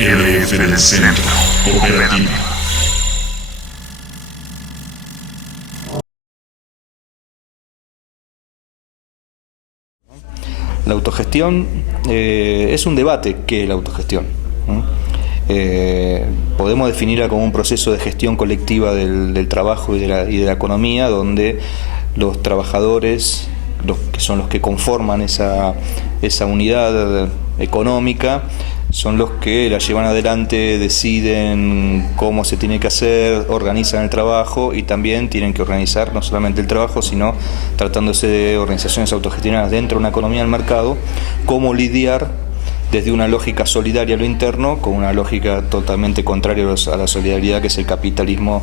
LF del Centro, Cooperativa. La autogestión es un debate. ¿Qué es la autogestión? Podemos definirla como un proceso de gestión colectiva del trabajo y de la economía, donde los trabajadores, que son los que conforman esa unidad económica, son los que la llevan adelante, deciden cómo se tiene que hacer, organizan el trabajo y también tienen que organizar no solamente el trabajo, sino, tratándose de organizaciones autogestionadas dentro de una economía del mercado, cómo lidiar desde una lógica solidaria a lo interno con una lógica totalmente contraria a la solidaridad, que es el capitalismo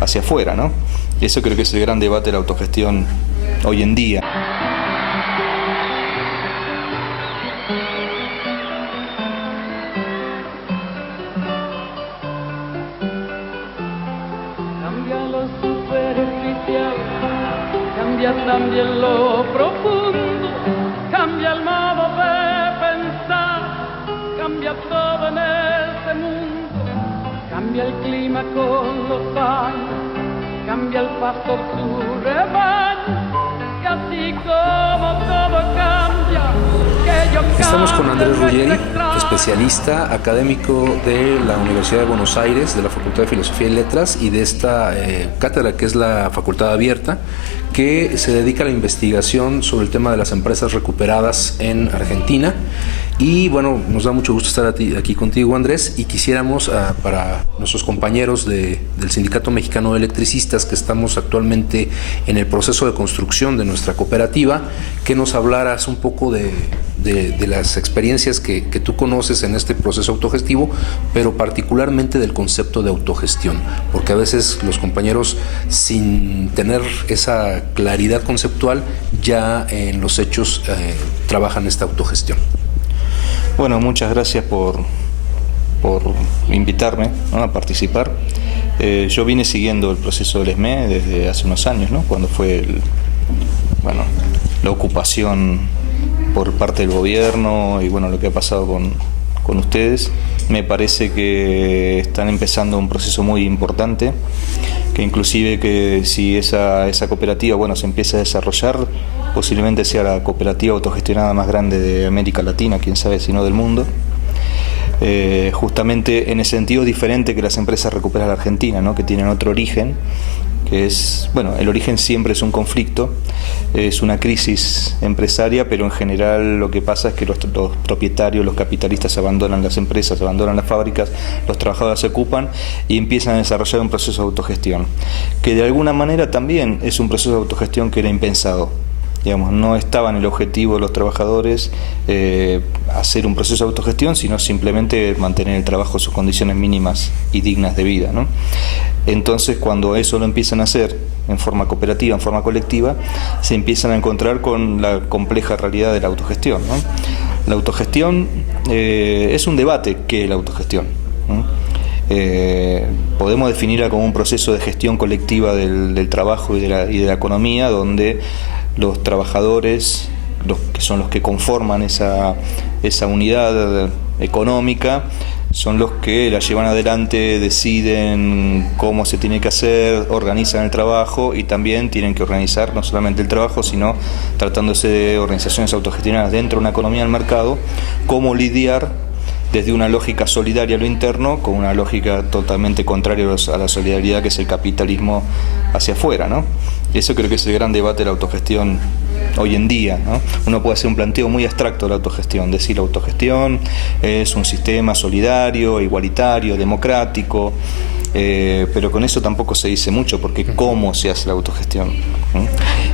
hacia afuera, ¿no? Y eso creo que es el gran debate de la autogestión hoy en día. Cambia también lo profundo, cambia el modo de pensar, cambia todo en este mundo, cambia el clima con los años, cambia el pastor su rebaño, y así como todo cambia, que yo cambie. Estamos con Andrés Ruggeri, especialista académico de la Universidad de Buenos Aires, de la Facultad de Filosofía y Letras y de esta cátedra que es la Facultad Abierta, que se dedica a la investigación sobre el tema de las empresas recuperadas en Argentina. Y bueno, nos da mucho gusto estar aquí contigo, Andrés, y quisiéramos para nuestros compañeros del Sindicato Mexicano de Electricistas, que estamos actualmente en el proceso de construcción de nuestra cooperativa, que nos hablaras un poco de las experiencias que tú conoces en este proceso autogestivo, pero particularmente del concepto de autogestión, porque a veces los compañeros, sin tener esa claridad conceptual, ya en los hechos trabajan esta autogestión. Bueno, muchas gracias por invitarme, ¿no?, a participar. Yo vine siguiendo el proceso del ESME desde hace unos años, ¿no?, cuando fue la ocupación por parte del gobierno y lo que ha pasado con ustedes. Me parece que están empezando un proceso muy importante, que inclusive que si esa cooperativa se empieza a desarrollar, posiblemente sea la cooperativa autogestionada más grande de América Latina, quién sabe si no del mundo. Justamente en ese sentido diferente que las empresas recuperadas de Argentina, ¿no?, que tienen otro origen, que es, el origen siempre es un conflicto, es una crisis empresaria, pero en general lo que pasa es que los propietarios, los capitalistas abandonan las empresas, abandonan las fábricas, los trabajadores se ocupan y empiezan a desarrollar un proceso de autogestión, que de alguna manera también es un proceso de autogestión que era impensado. No estaba en el objetivo de los trabajadores hacer un proceso de autogestión, sino simplemente mantener el trabajo en sus condiciones mínimas y dignas de vida, ¿no? Entonces, cuando eso lo empiezan a hacer en forma cooperativa, en forma colectiva, se empiezan a encontrar con la compleja realidad de la autogestión, ¿no? La autogestión es un debate. ¿Qué es la autogestión? Podemos definirla como un proceso de gestión colectiva del trabajo y de la economía, donde los trabajadores, que son los que conforman esa unidad económica, son los que la llevan adelante, deciden cómo se tiene que hacer, organizan el trabajo y también tienen que organizar no solamente el trabajo, sino, tratándose de organizaciones autogestionadas dentro de una economía del mercado, cómo lidiar desde una lógica solidaria a lo interno con una lógica totalmente contraria a la solidaridad, que es el capitalismo hacia afuera, ¿no? Y eso creo que es el gran debate de la autogestión hoy en día, ¿no? Uno puede hacer un planteo muy abstracto de la autogestión, decir la autogestión es un sistema solidario, igualitario, democrático, pero con eso tampoco se dice mucho, porque ¿cómo se hace la autogestión?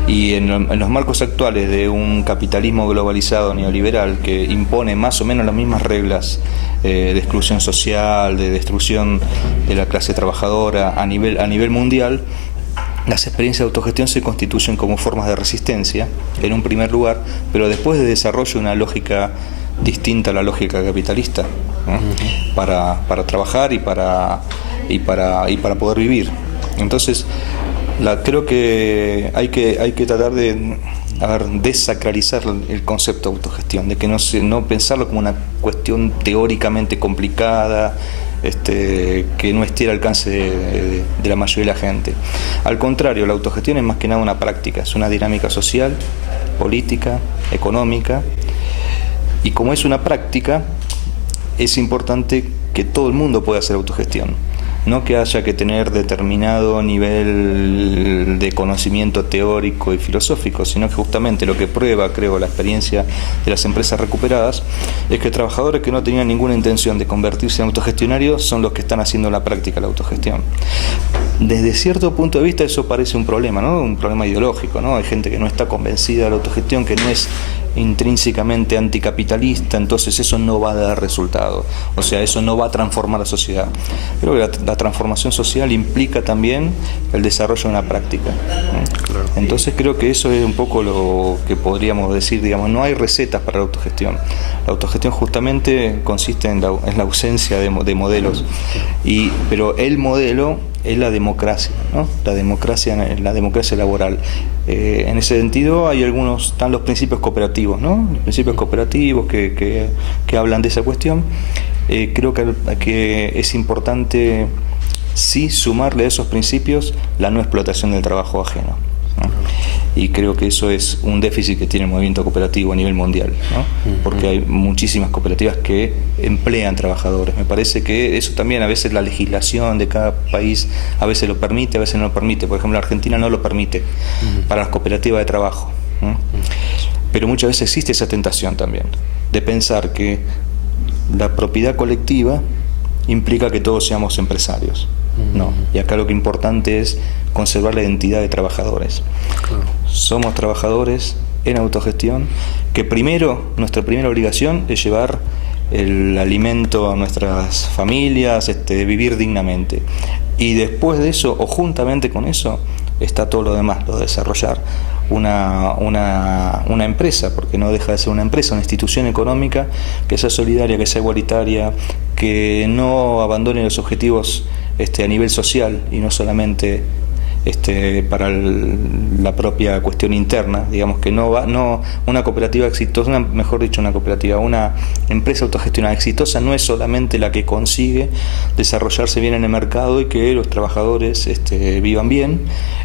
Y en los marcos actuales de un capitalismo globalizado neoliberal que impone más o menos las mismas reglas de exclusión social, de destrucción de la clase trabajadora a nivel mundial, las experiencias de autogestión se constituyen como formas de resistencia, en un primer lugar, pero después de desarrollo de una lógica distinta a la lógica capitalista, ¿no?, para trabajar y para poder vivir. Entonces, Creo que hay que tratar de desacralizar el concepto de autogestión, de que no pensarlo como una cuestión teóricamente complicada, que no esté al alcance de la mayoría de la gente. Al contrario, la autogestión es más que nada una práctica, es una dinámica social, política, económica, y como es una práctica, es importante que todo el mundo pueda hacer autogestión. No que haya que tener determinado nivel de conocimiento teórico y filosófico, sino que justamente lo que prueba, creo, la experiencia de las empresas recuperadas es que trabajadores que no tenían ninguna intención de convertirse en autogestionarios son los que están haciendo la práctica de la autogestión. Desde cierto punto de vista eso parece un problema, ¿no? Un problema ideológico, ¿no? Hay gente que no está convencida de la autogestión, que no es intrínsecamente anticapitalista, entonces eso no va a dar resultado, o sea, eso no va a transformar la sociedad. Creo que la transformación social implica también el desarrollo de una práctica, ¿no? Claro. Entonces creo que eso es un poco lo que podríamos decir, digamos, no hay recetas para la autogestión. La autogestión justamente consiste en la ausencia de modelos, pero el modelo es la democracia, ¿no? La democracia laboral. En ese sentido están los principios cooperativos, ¿no? Los principios cooperativos que hablan de esa cuestión. Creo que es importante sí sumarle a esos principios la no explotación del trabajo ajeno, ¿no? Y creo que eso es un déficit que tiene el movimiento cooperativo a nivel mundial, ¿no? Porque hay muchísimas cooperativas que emplean trabajadores. Me parece que eso también a veces la legislación de cada país a veces lo permite, a veces no lo permite. Por ejemplo, Argentina no lo permite para las cooperativas de trabajo, ¿no? Pero muchas veces existe esa tentación también de pensar que la propiedad colectiva implica que todos seamos empresarios. No, y acá lo que importante es conservar la identidad de trabajadores. Claro. Somos trabajadores en autogestión, que nuestra primera obligación es llevar el alimento a nuestras familias, vivir dignamente. Y después de eso, o juntamente con eso, está todo lo demás, lo de desarrollar una empresa, porque no deja de ser una empresa, una institución económica que sea solidaria, que sea igualitaria, que no abandone los objetivos a nivel social y no solamente para la propia cuestión interna, digamos que una cooperativa exitosa, una empresa autogestionada exitosa no es solamente la que consigue desarrollarse bien en el mercado y que los trabajadores vivan bien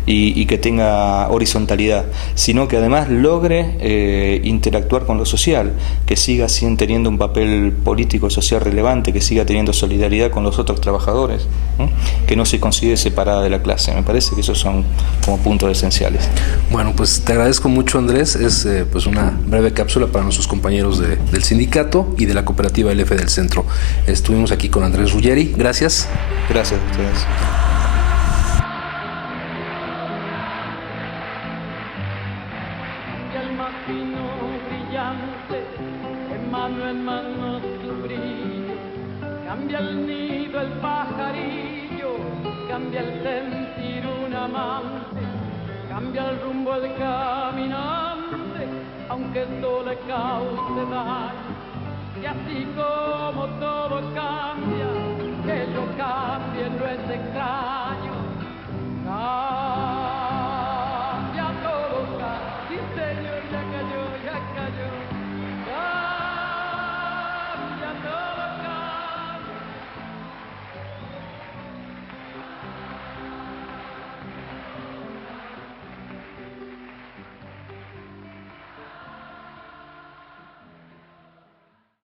y que tenga horizontalidad, sino que además logre interactuar con lo social, que siga teniendo un papel político social relevante, que siga teniendo solidaridad con los otros trabajadores, ¿no? Que no se considere separada de la clase. Me parece que esos son como puntos esenciales. Bueno, pues te agradezco mucho, Andrés. Es pues una breve cápsula para nuestros compañeros del sindicato y de la cooperativa LF del Centro. Estuvimos aquí con Andrés Ruggeri. Gracias. Gracias a ustedes. Cambia el nido el pajarillo, cambia el sentir un amante, cambia el rumbo el caminante, aunque esto le cause daño. Y así como todo cambia, que yo cambie no es extraño.